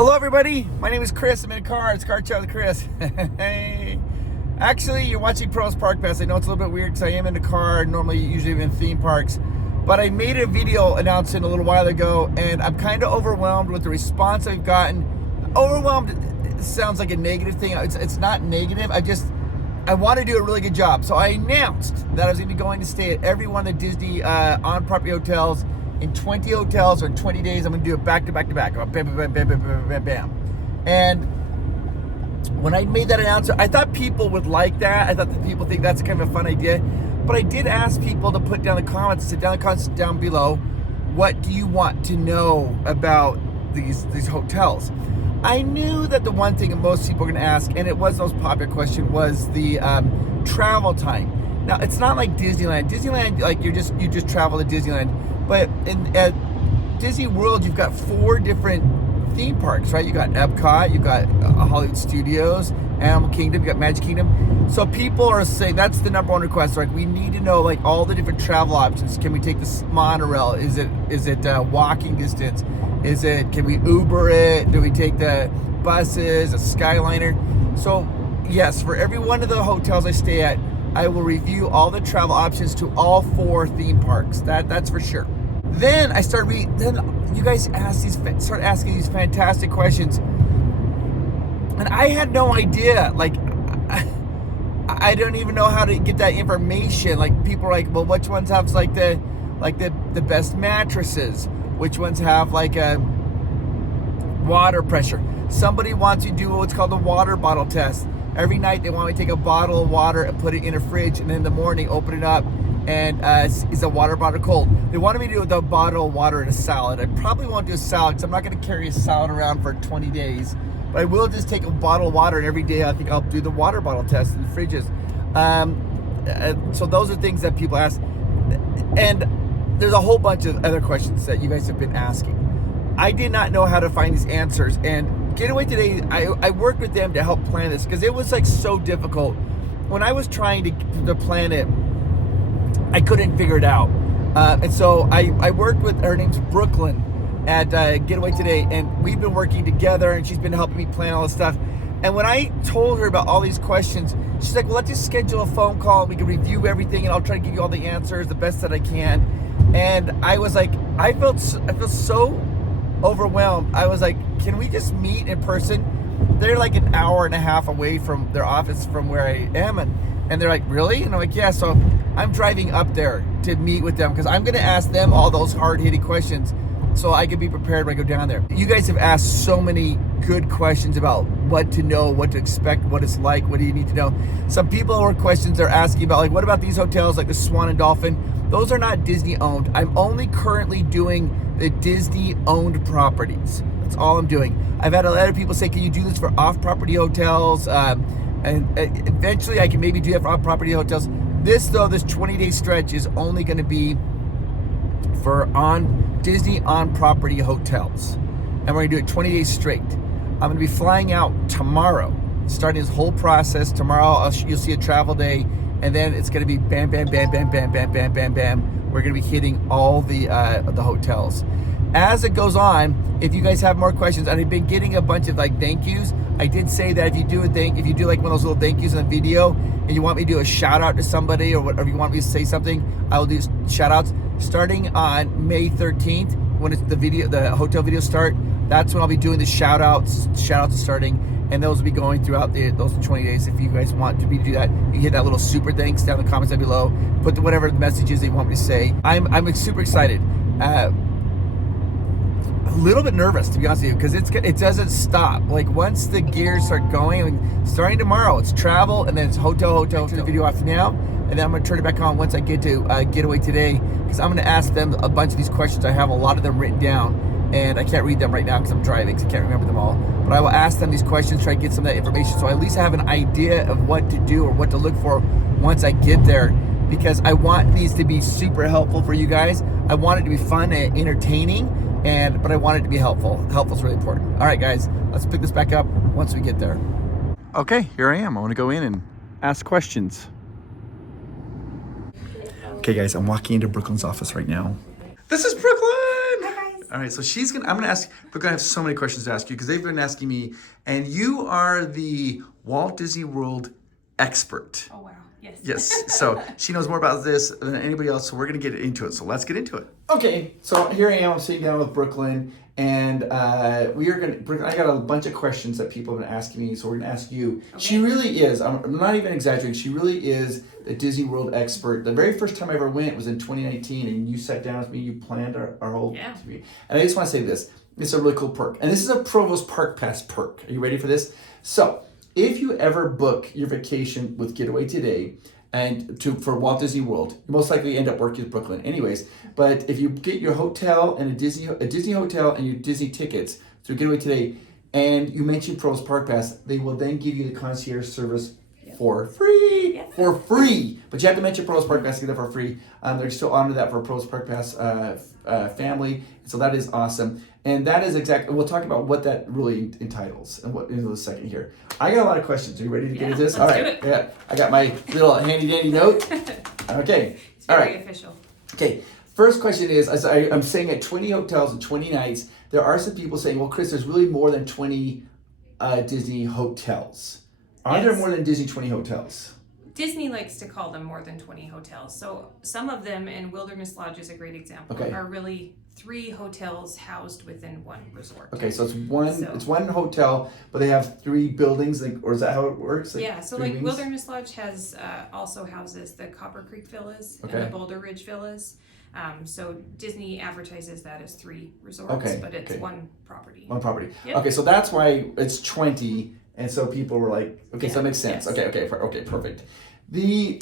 Hello everybody, my name is Chris. I'm in a car. It's Car Chat with Chris. Hey. Actually, you're watching PROVOST Park Pass. I know it's a little bit weird because I am in the car, normally usually in theme parks. But I made a video announcing a little while ago, and I'm kind of overwhelmed with the response I've gotten. Overwhelmed sounds like a negative thing. It's not negative. I want to do a really good job. So I announced that I was going to be going to stay at every one of the Disney on-property hotels in 20 hotels or in 20 days. I'm going to do it back to back to back. Bam, bam, bam, bam, bam, bam, bam, bam. And when I made that announcement, I thought people would like that. I thought that people think that's kind of a fun idea. But I did ask people to put down the comments, sit down the comments down below, what do you want to know about these hotels? I knew that the one thing that most people are going to ask, and it was the most popular question, was the travel time. Now, it's not like Disneyland. Disneyland, like you just travel to Disneyland. But at Disney World, you've got 4 different theme parks, right? You got Epcot, you got Hollywood Studios, Animal Kingdom, you got Magic Kingdom. So people are saying that's the #1 request, right? We need to know like all the different travel options. Can we take the monorail? Is it walking distance? Can we Uber it? Do we take the buses, a Skyliner? So yes, for every one of the hotels I stay at, I will review all the travel options to all 4 theme parks. That's for sure. Then I start then you guys start asking these fantastic questions, and I had no idea. Like I don't even know how to get that information. Like people are like, well, which ones have like the best mattresses? Which ones have like a water pressure? Somebody wants you to do what's called the water bottle test. Every night they want me to take a bottle of water and put it in a fridge, and then in the morning open it up, and is the water bottle cold? They wanted me to do the bottle of water in a salad. I probably won't do a salad because I'm not going to carry a salad around for 20 days. But I will just take a bottle of water, and every day I think I'll do the water bottle test in the fridges. So those are things that people ask. And there's a whole bunch of other questions that you guys have been asking. I did not know how to find these answers. And Getaway Today, I worked with them to help plan this because it was like so difficult. When I was trying to plan it, I couldn't figure it out. And so I worked with, her name's Brooklyn at Getaway Today, and we've been working together, and she's been helping me plan all this stuff. And when I told her about all these questions, she's like, well, let's just schedule a phone call and we can review everything, and I'll try to give you all the answers the best that I can. And I was like, I feel so overwhelmed. I was like, can we just meet in person? They're like an hour and a half away from their office from where I am, and they're like, really? And I'm like, yeah. So I'm driving up there to meet with them because I'm going to ask them all those hard-hitting questions so I can be prepared when I go down there. You guys have asked so many good questions about what to know, what to expect, what it's like, what do you need to know. Some people or questions they're asking about, like, what about these hotels like the Swan and Dolphin? Those are not Disney owned. I'm only currently doing the Disney owned properties. That's all I'm doing. I've had a lot of people say, can you do this for off-property hotels? And eventually I can maybe do that for off-property hotels. This 20-day stretch is only going to be for Disney on-property hotels. And we're going to do it 20 days straight. I'm going to be flying out tomorrow, starting this whole process. Tomorrow you'll see a travel day, and then it's going to be bam, bam, bam, bam, bam, bam, bam, bam, bam. We're going to be hitting all the hotels. As it goes on, if you guys have more questions, and I've been getting a bunch of like thank yous. I did say that if you do like one of those little thank yous in the video, and you want me to do a shout out to somebody or whatever, you want me to say something, I will do shout outs starting on May 13th when it's the hotel videos start. That's when I'll be doing the shout outs starting, and those will be going throughout those 20 days. If you guys want me to do that, you can hit that little super thanks down in the comments down below. Put whatever the message is that you want me to say. I'm super excited. A little bit nervous, to be honest with you, because it doesn't stop. Like once the gears start going, I mean, starting tomorrow, it's travel, and then it's hotel. Turn the video off now, and then I'm going to turn it back on once I get to Getaway Today, because I'm going to ask them a bunch of these questions. I have a lot of them written down, and I can't read them right now because I'm driving, so I can't remember them all. But I will ask them these questions, try to get some of that information, so I at least have an idea of what to do or what to look for once I get there, because I want these to be super helpful for you guys. I want it to be fun and entertaining, but I want it to be helpful. Helpful is really important. All right, guys, let's pick this back up once we get there. Okay, here I am. I want to go in and ask questions. Okay, guys, I'm walking into Brooklyn's office right now. This is Brooklyn! Hi, guys. All right, so I'm gonna ask, we're gonna have so many questions to ask you because they've been asking me, and you are the Walt Disney World expert. Oh, wow. Yes. Yes, so she knows more about this than anybody else, so we're gonna get into it. So let's get into it. Okay, so here I am, I'm sitting down with Brooklyn, and I got a bunch of questions that people have been asking me, so we're gonna ask you. Okay. She really is, I'm not even exaggerating, she really is the Disney World expert. The very first time I ever went was in 2019, and you sat down with me, you planned our whole TV. And I just wanna say this, it's a really cool perk. And this is a PROVOST Park Pass perk. Are you ready for this? So, if you ever book your vacation with Getaway Today for Walt Disney World, you most likely end up working with Brooklyn anyways. But if you get your hotel and a Disney hotel and your Disney tickets through Getaway Today, and you mention PROVOST Park Pass, they will then give you the concierge service for free. Yeah. For free. But you have to mention PROVOST Park Pass to get that for free. They're still on to that for PROVOST Park Pass family. So that is awesome. And that is exactly, we'll talk about what that really entitles and what in a second here. I got a lot of questions. Are you ready to get into this? All right. Do it. Yeah. I got my little handy dandy note. Okay. It's very official. Okay. First question is, as I'm saying at 20 hotels and 20 nights, there are some people saying, well, Chris, there's really more than 20 Disney hotels. Are there more than Disney 20 hotels? Disney likes to call them more than 20 hotels. So some of them, and Wilderness Lodge is a great example, are really 3 hotels housed within one resort. Okay, so it's one hotel, but they have 3 buildings, or is that how it works? Yeah, so like Wilderness Lodge has also houses the Copper Creek Villas and the Boulder Ridge Villas. So Disney advertises that as 3 resorts, but it's one property. One property. Yep. Okay, so that's why it's 20. And so people were like, okay, so that makes sense. Yes. Okay, perfect. The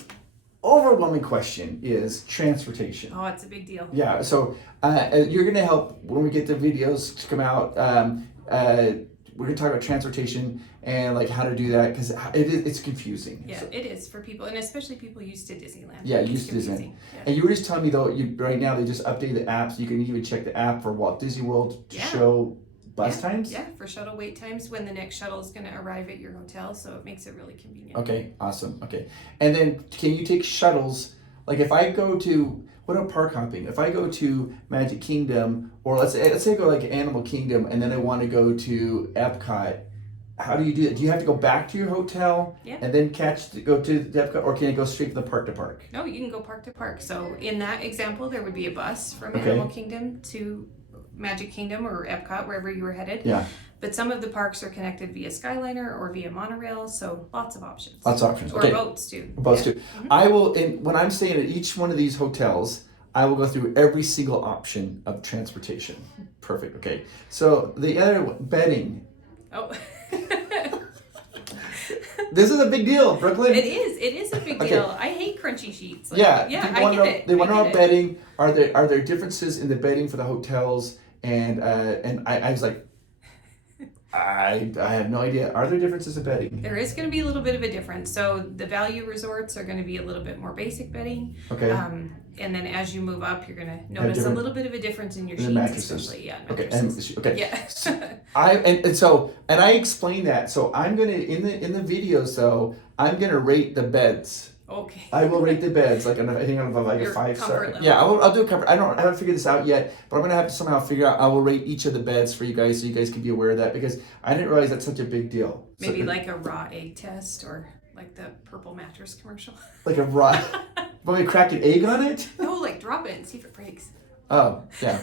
overwhelming question is transportation. Oh, it's a big deal. Yeah, so you're going to help when we get the videos to come out. We're going to talk about transportation and like how to do that because it's confusing. Yeah, it is for people, and especially people used to Disneyland. Yeah, used to Disneyland. Yeah. And you were just telling me though, right now they just updated the app, so you can even check the app for Walt Disney World to show bus times? Yeah, for shuttle wait times when the next shuttle is going to arrive at your hotel, so it makes it really convenient. Okay, awesome. Okay. And then can you take shuttles? Like if I go to, what about park hopping? If I go to Magic Kingdom, or let's say I go like Animal Kingdom, and then I want to go to Epcot, how do you do that? Do you have to go back to your hotel and then go to the Epcot, or can you go straight from the park to park? No, you can go park to park. So in that example, there would be a bus from Animal Kingdom to Magic Kingdom or Epcot, wherever you were headed. Yeah. But some of the parks are connected via Skyliner or via monorail, so lots of options. Lots of options. Or boats too. Boats too. Mm-hmm. I will, when I'm staying at each one of these hotels, I will go through every single option of transportation. Perfect. Okay. So the other one, bedding. Oh. This is a big deal, Brooklyn. It is a big deal. I hate crunchy sheets. Like, I get it. They want to know about bedding. Are there differences in the bedding for the hotels? And I was like, I have no idea. Are there differences in bedding? There is going to be a little bit of a difference. So the value resorts are going to be a little bit more basic bedding. Okay. And then as you move up, you're going to notice a little bit of a difference in your sheets, especially. Yeah. Mattresses. Okay. Yeah. And I explained that. So I'm gonna in the videos though, I'm gonna rate the beds. Okay. I will rate the beds like I think I'm like your a 5-star. Level. Yeah, I'll do a comfort. I haven't figured this out yet, but I'm gonna have to somehow figure out. I will rate each of the beds for you guys so you guys can be aware of that because I didn't realize that's such a big deal. Maybe like a raw egg test or like the purple mattress commercial. Like a raw. Want me to crack an egg on it? No, like drop it and see if it breaks. Oh, yeah.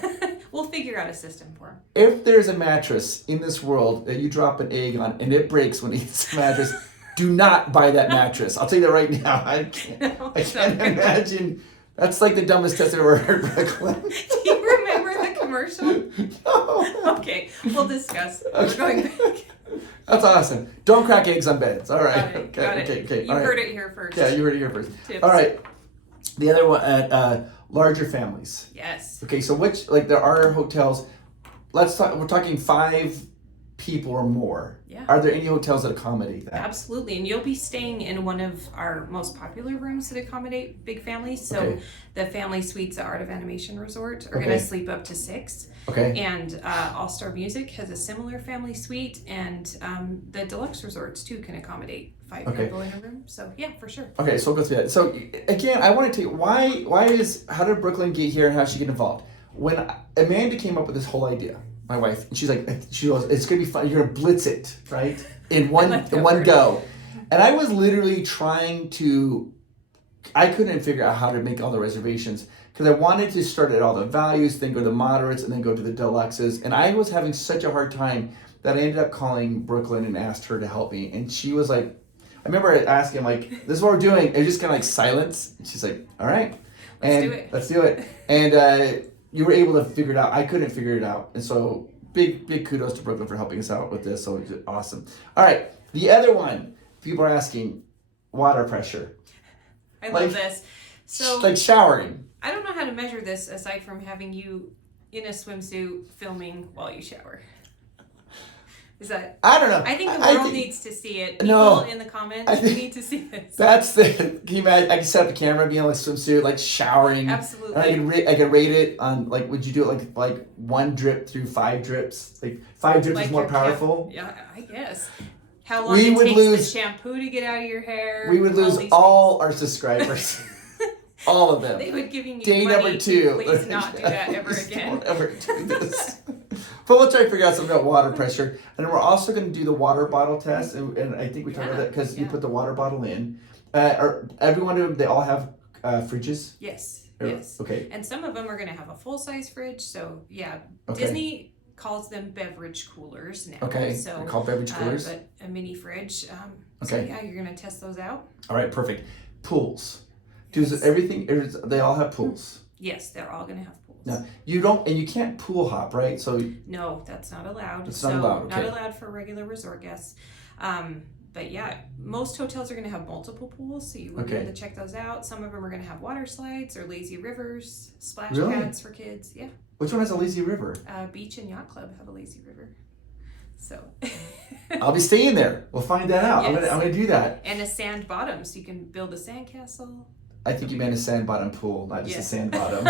We'll figure out a system for him. If there's a mattress in this world that you drop an egg on and it breaks when it hits the mattress, do not buy that mattress. I'll tell you that right now. I can't imagine. That's like the dumbest test I've ever heard, Brooklyn. Do you remember the commercial? No. Okay, we'll discuss. We're going back. That's awesome. Don't crack eggs on beds. All right. Got it. You heard it here first. Yeah, you heard it here first. Tips. All right. The other one, larger families. Yes. Okay, so there are hotels, we're talking 5 people or more. Yeah. Are there any hotels that accommodate that? Absolutely, and you'll be staying in one of our most popular rooms that accommodate big families. So the family suites at Art of Animation Resort are going to sleep up to 6. Okay. And All Star Music has a similar family suite, and the deluxe resorts too can accommodate 5 people in a room. So yeah, for sure. Okay, so we'll go through that. So again, I want to tell you how did Brooklyn get here and how did she get involved? when Amanda came up with this whole idea, my wife, and she goes, it's gonna be fun. You're gonna blitz it, right? In one go. And I was literally I couldn't figure out how to make all the reservations because I wanted to start at all the values, then go to the moderates, and then go to the deluxes. And I was having such a hard time that I ended up calling Brooklyn and asked her to help me. And she was like, I remember asking, like, this is what we're doing. It was just kind of like silence. And she's like, all right. Let's do it. And you were able to figure it out. I couldn't figure it out. And so big kudos to Brooklyn for helping us out with this. So awesome. All right. The other one, people are asking, water pressure. I love this. So like showering. I don't know how to measure this aside from having you in a swimsuit filming while you shower. Is that? I don't know. I think the world needs to see it. People in the comments need to see this. Can you imagine? I can set up the camera, be in like a swimsuit, like showering. Absolutely. And I could rate it on like, would you do it like 1 drip through 5 drips? Like 5 drips is more powerful. Yeah, I guess. How long it takes the shampoo to get out of your hair. We would lose all our subscribers. All of them. They would give you day money number 2. Please not do that ever again. Don't ever do this. But we'll try to figure out something about water pressure. And then we're also going to do the water bottle test. And I think we talked about that because you put the water bottle in. Every one of them, they all have fridges? Yes. Okay. And some of them are going to have a full-size fridge. So, Disney calls them beverage coolers now. Okay, so they're called beverage coolers. But a mini fridge. So you're going to test those out. All right, perfect. Pools. They all have pools. Yes, they're all going to have pools. No, you don't, and you can't pool hop, right? So no, that's not allowed. It's not allowed. Okay. Not allowed for regular resort guests. But yeah, most hotels are going to have multiple pools, so you would be able to check those out. Some of them are going to have water slides or lazy rivers, splash pads for kids. Yeah. Which one has a lazy river? Beach and Yacht Club have a lazy river. So I'll be staying there. We'll find that out. Yes. I'm gonna do that. And a sand bottom, so you can build a sand castle. I think you meant a sand bottom pool, not just a sand bottom.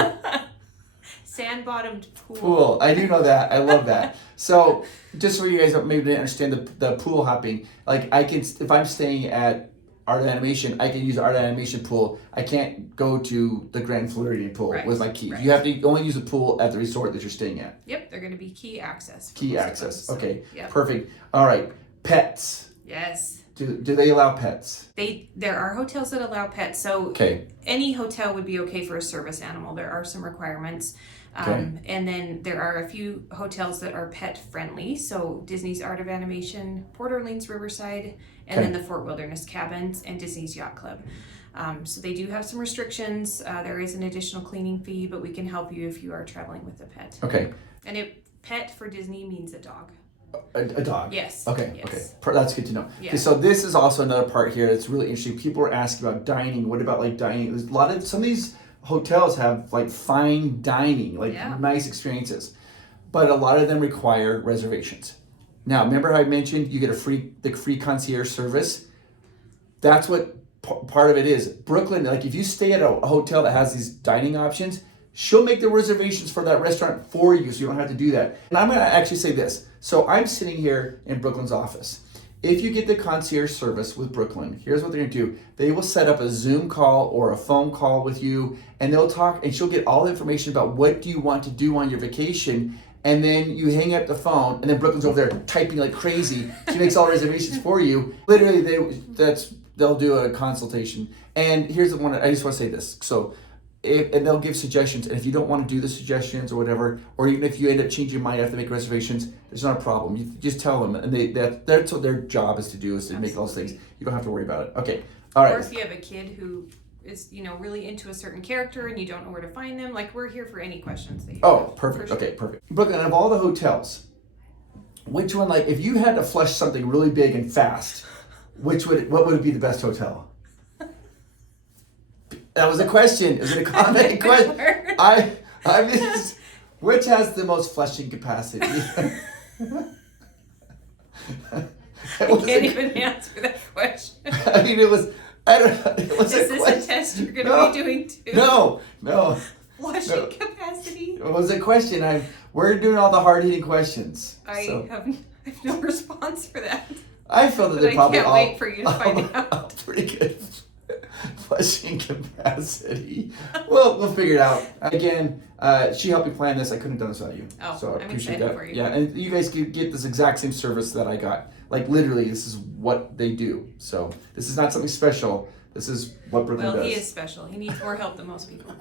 Sand bottomed pool. Pool. I do know that. I love that. So just so you guys maybe didn't understand the pool hopping, like if I'm staying at Art of Animation, I can use the Art of Animation pool. I can't go to the Grand Floridian pool with my keys. Right. You have to only use the pool at the resort that you're staying at. Yep, they're going to be key access. Key access. Them, okay, perfect. All right, pets. Yes. Do they allow pets? There are hotels that allow pets. So any hotel would be okay for a service animal. There are some requirements. And then there are a few hotels that are pet friendly. So Disney's Art of Animation, Port Orleans Riverside, and then the Fort Wilderness Cabins and Disney's Yacht Club. So they do have some restrictions. There is an additional cleaning fee, but we can help you if you are traveling with a pet. Okay. And pet for Disney means a dog. A dog? Yes. Okay. That's good to know. Yeah. Okay, so this is also another part here that's really interesting. People are asking about dining. What about like dining? There's some of these hotels have like fine dining, like nice experiences, but a lot of them require reservations. Now, remember how I mentioned you get the free concierge service? That's what part of it is. Brooklyn, like if you stay at a hotel that has these dining options, she'll make the reservations for that restaurant for you, so you don't have to do that. And I'm going to actually say this. So I'm sitting here in Brooklyn's office. If you get the concierge service with Brooklyn, here's what they're going to do. They will set up a Zoom call or a phone call with you, and they'll talk, and she'll get all the information about what do you want to do on your vacation, and then you hang up the phone, and then Brooklyn's over there typing like crazy. She makes all reservations for you. Literally, they'll do a consultation. And here's the one, I just want to say this. So, and they'll give suggestions, and if you don't want to do the suggestions or whatever, or even if you end up changing your mind, have to make reservations, there's not a problem. You just tell them, and that's what their job is to do, is to make those things. You don't have to worry about it. Okay, all right. Or if you have a kid who is, really into a certain character and you don't know where to find them, like we're here for any questions that you have. Perfect. Okay, perfect. Brooklyn, of all the hotels, which one, like, if you had to flush something really big and fast, what would be the best hotel? That was a question. Is it a comment? Question. I mean, which has the most flushing capacity? I can't even answer that question. I mean, it was. I don't know. It was Is this a test you're going to be doing too? No. Flushing capacity. It was a question. We're doing all the hard-hitting questions. I have no response for that. I feel that they're probably all. I can't wait for you to find out. Pretty good. Flushing capacity. Well, we'll figure it out. Again, she helped me plan this. I couldn't have done this without you. Oh, so I I'm appreciate excited that. for you. Yeah, and you guys could get this exact same service that I got. Like literally, this is what they do. So this is not something special. This is what Brooklyn does. Well, he is special. He needs more help than most people.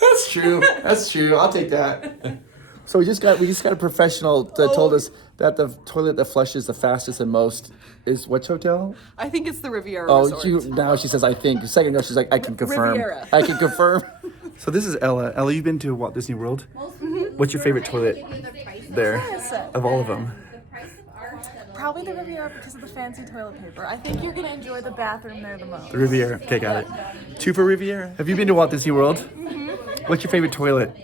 That's true. That's true. I'll take that. So we just got a professional that told us that the toilet that flushes the fastest and most is which hotel? I think it's the Riviera Resort. Now she says I think. A second ago she's like I can confirm. Riviera. I can confirm. So this is Ella. Ella, you've been to Walt Disney World. What's your favorite toilet there of all of them? Probably the Riviera because of the fancy toilet paper. I think you're going to enjoy the bathroom there the most. The Riviera. Okay, got it. 2 for Riviera. Have you been to Walt Disney World? What's your favorite toilet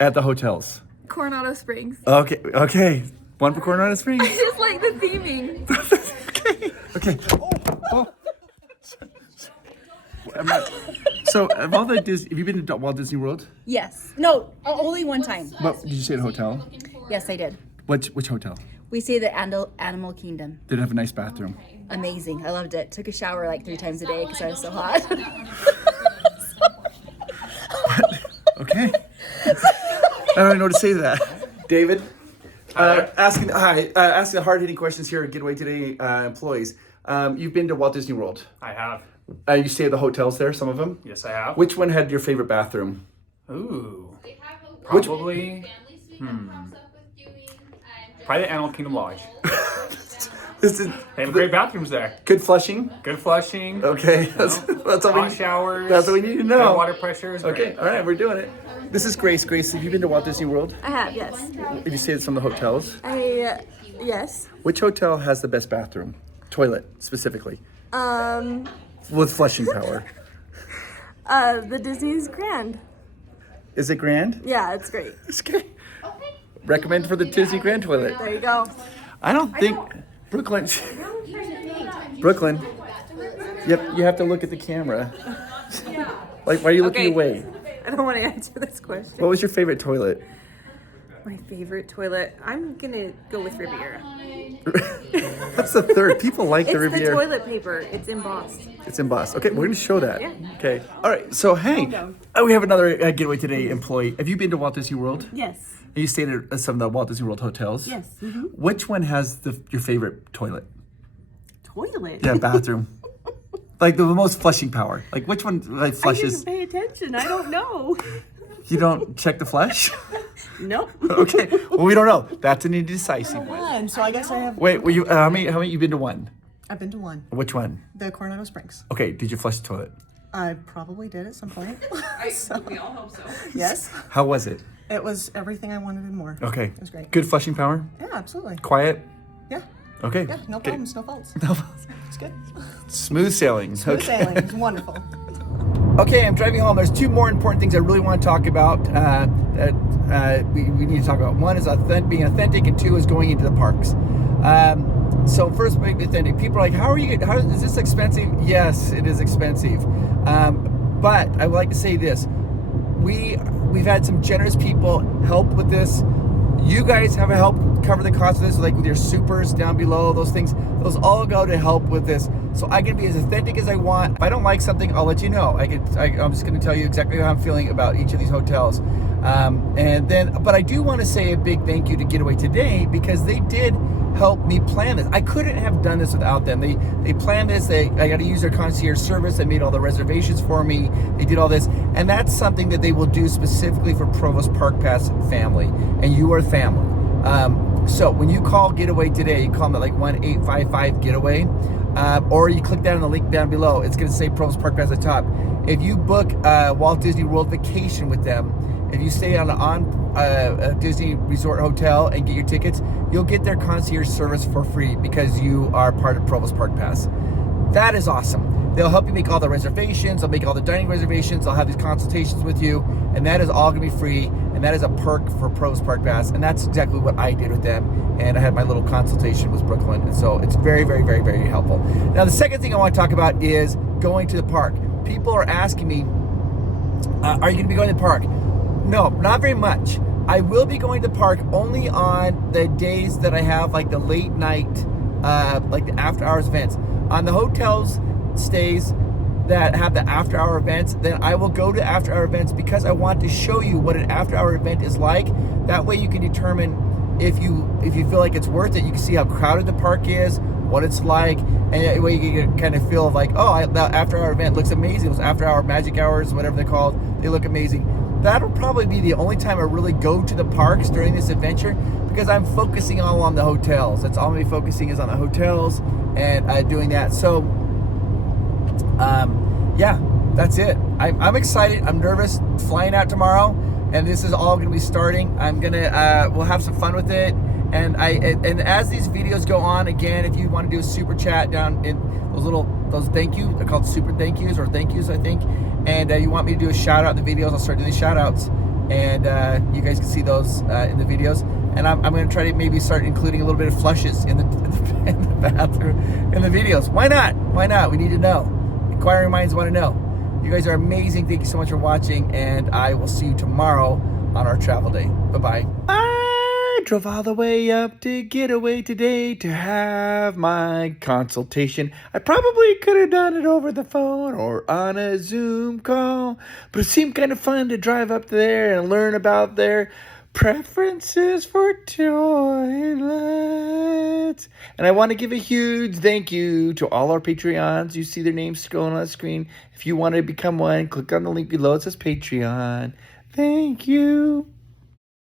at the hotels? Coronado Springs. Okay. 1 for Coronado Springs. I just like the theming. Okay. Oh. So, of all the Disney, have you been to Walt Disney World? Yes. No, only one time. What did you say? The hotel? Yes, I did. Which hotel? We stayed at Animal Kingdom. Did it have a nice bathroom? Amazing. I loved it. Took a shower like 3 times a day because I was so hot. Okay. I don't even know what to say to that. David, asking the hard-hitting questions here at Getaway Today employees. You've been to Walt Disney World. I have. You stay at the hotels there, some of them? Yes, I have. Which one had your favorite bathroom? Ooh. Probably. Probably the Animal Kingdom Lodge. They have great bathrooms there. Good flushing? Good flushing. Okay. That's all Hot showers. That's what we need to know. Good water pressure is Okay, great. all right, we're doing it. This is Grace. Grace, have you been to Walt Disney World? I have, yes. Have you stayed at some of the hotels? Yes. Which hotel has the best bathroom? Toilet, specifically. With flushing power. The Disney's Grand. Is it grand? Yeah, it's great. It's great. Recommend for the Disney Grand toilet. There you go. I don't think Brooklyn. Brooklyn. Yep, you have to look at the camera. Like, why are you looking away? I don't want to answer this question. What was your favorite toilet? My favorite toilet, I'm going to go with Riviera. That's the third. People like the It's the Riviera. toilet paper. It's embossed. It's embossed. Okay, we're going to show that. Yeah. Okay. All right. So, hey, we have another Getaway Today employee. Have you been to Walt Disney World? Yes. You stayed at some of the Walt Disney World hotels? Yes. Which one has your favorite toilet? Toilet? Yeah, bathroom. Like the most flushing power. Like which one like I flushes? didn't pay attention. I don't know. You don't check the flush? Nope. Okay. Well, we don't know. That's an indecisive one. One, so I guess I have. Wait, were you how many you been to one? I've been to one, Which one? the Coronado Springs. Okay, did you flush the toilet? I probably did at some point. We all hope so. Yes, How was it? it was everything I wanted and more. Okay. It was great. Good flushing power? Yeah, absolutely. Quiet? Yeah, Okay. yeah, no Okay. problems, no faults. It's good. Smooth sailing. Smooth sailing. It's wonderful. Okay, I'm driving home. There's 2 more important things I really want to talk about that we need to talk about. One is being authentic, and 2 is going into the parks. So first, being authentic. People are like, how is this expensive? Yes, it is expensive. But I would like to say this. We've had some generous people help with this. You guys have helped cover the cost of this, like with your supers down below, those things. Those all go to help with this. So I can be as authentic as I want. If I don't like something, I'll let you know. I'm just going to tell you exactly how I'm feeling about each of these hotels. But I do want to say a big thank you to Getaway Today because they did help me plan this. I couldn't have done this without them. They planned this. I got to use their concierge service. They made all the reservations for me. They did all this, and that's something that they will do specifically for Provost Park Pass family, and you are family. So when you call Getaway Today, you call them at like 1-855-GETAWAY, or you click that on the link down below. It's going to say Provost Park Pass at the top. If you book Walt Disney World vacation with them, if you stay on a Disney Resort hotel and get your tickets, you'll get their concierge service for free because you are part of Provost Park Pass. That is awesome. They'll help you make all the reservations. They'll make all the dining reservations. They'll have these consultations with you, and that is all going to be free. And that is a perk for Provost Park Pass, and that's exactly what I did with them. And I had my little consultation with Brooklyn, and so it's very, very, very, very helpful. Now, the second thing I want to talk about is going to the park. People are asking me, are you going to be going to the park? No, not very much. I will be going to the park only on the days that I have like the late night, like the after hours events. On the hotels stays, that have the after hour events, then I will go to after hour events because I want to show you what an after hour event is like. That way you can determine if you feel like it's worth it. You can see how crowded the park is, what it's like, and that way you can kind of feel like, oh, that after hour event looks amazing. Those after hour magic hours, whatever they're called, they look amazing. That'll probably be the only time I really go to the parks during this adventure, because I'm focusing all on the hotels. That's all I'm gonna be focusing is on the hotels and doing that. So yeah, that's it. I'm excited. I'm nervous. Flying out tomorrow, and this is all going to be starting. I'm gonna we'll have some fun with it, and as these videos go on, again, if you want to do a super chat down in those thank you, they're called super thank yous or thank yous, I think, and you want me to do a shout out in the videos, I'll start doing the shout outs, and you guys can see those in the videos. And I'm going to try to maybe start including a little bit of flushes in the bathroom in the videos. Why not? Why not? We need to know. Inquiring minds want to know. You guys are amazing. Thank you so much for watching, and I will see you tomorrow on our travel day. Bye-bye. I drove all the way up to Getaway today to have my consultation. I probably could have done it over the phone or on a Zoom call, but it seemed kind of fun to drive up there and learn about their preferences for toilets. And I want to give a huge thank you to all our Patreons. You see their names going on the screen. If you want to become one, click on the link below. It says Patreon. Thank you.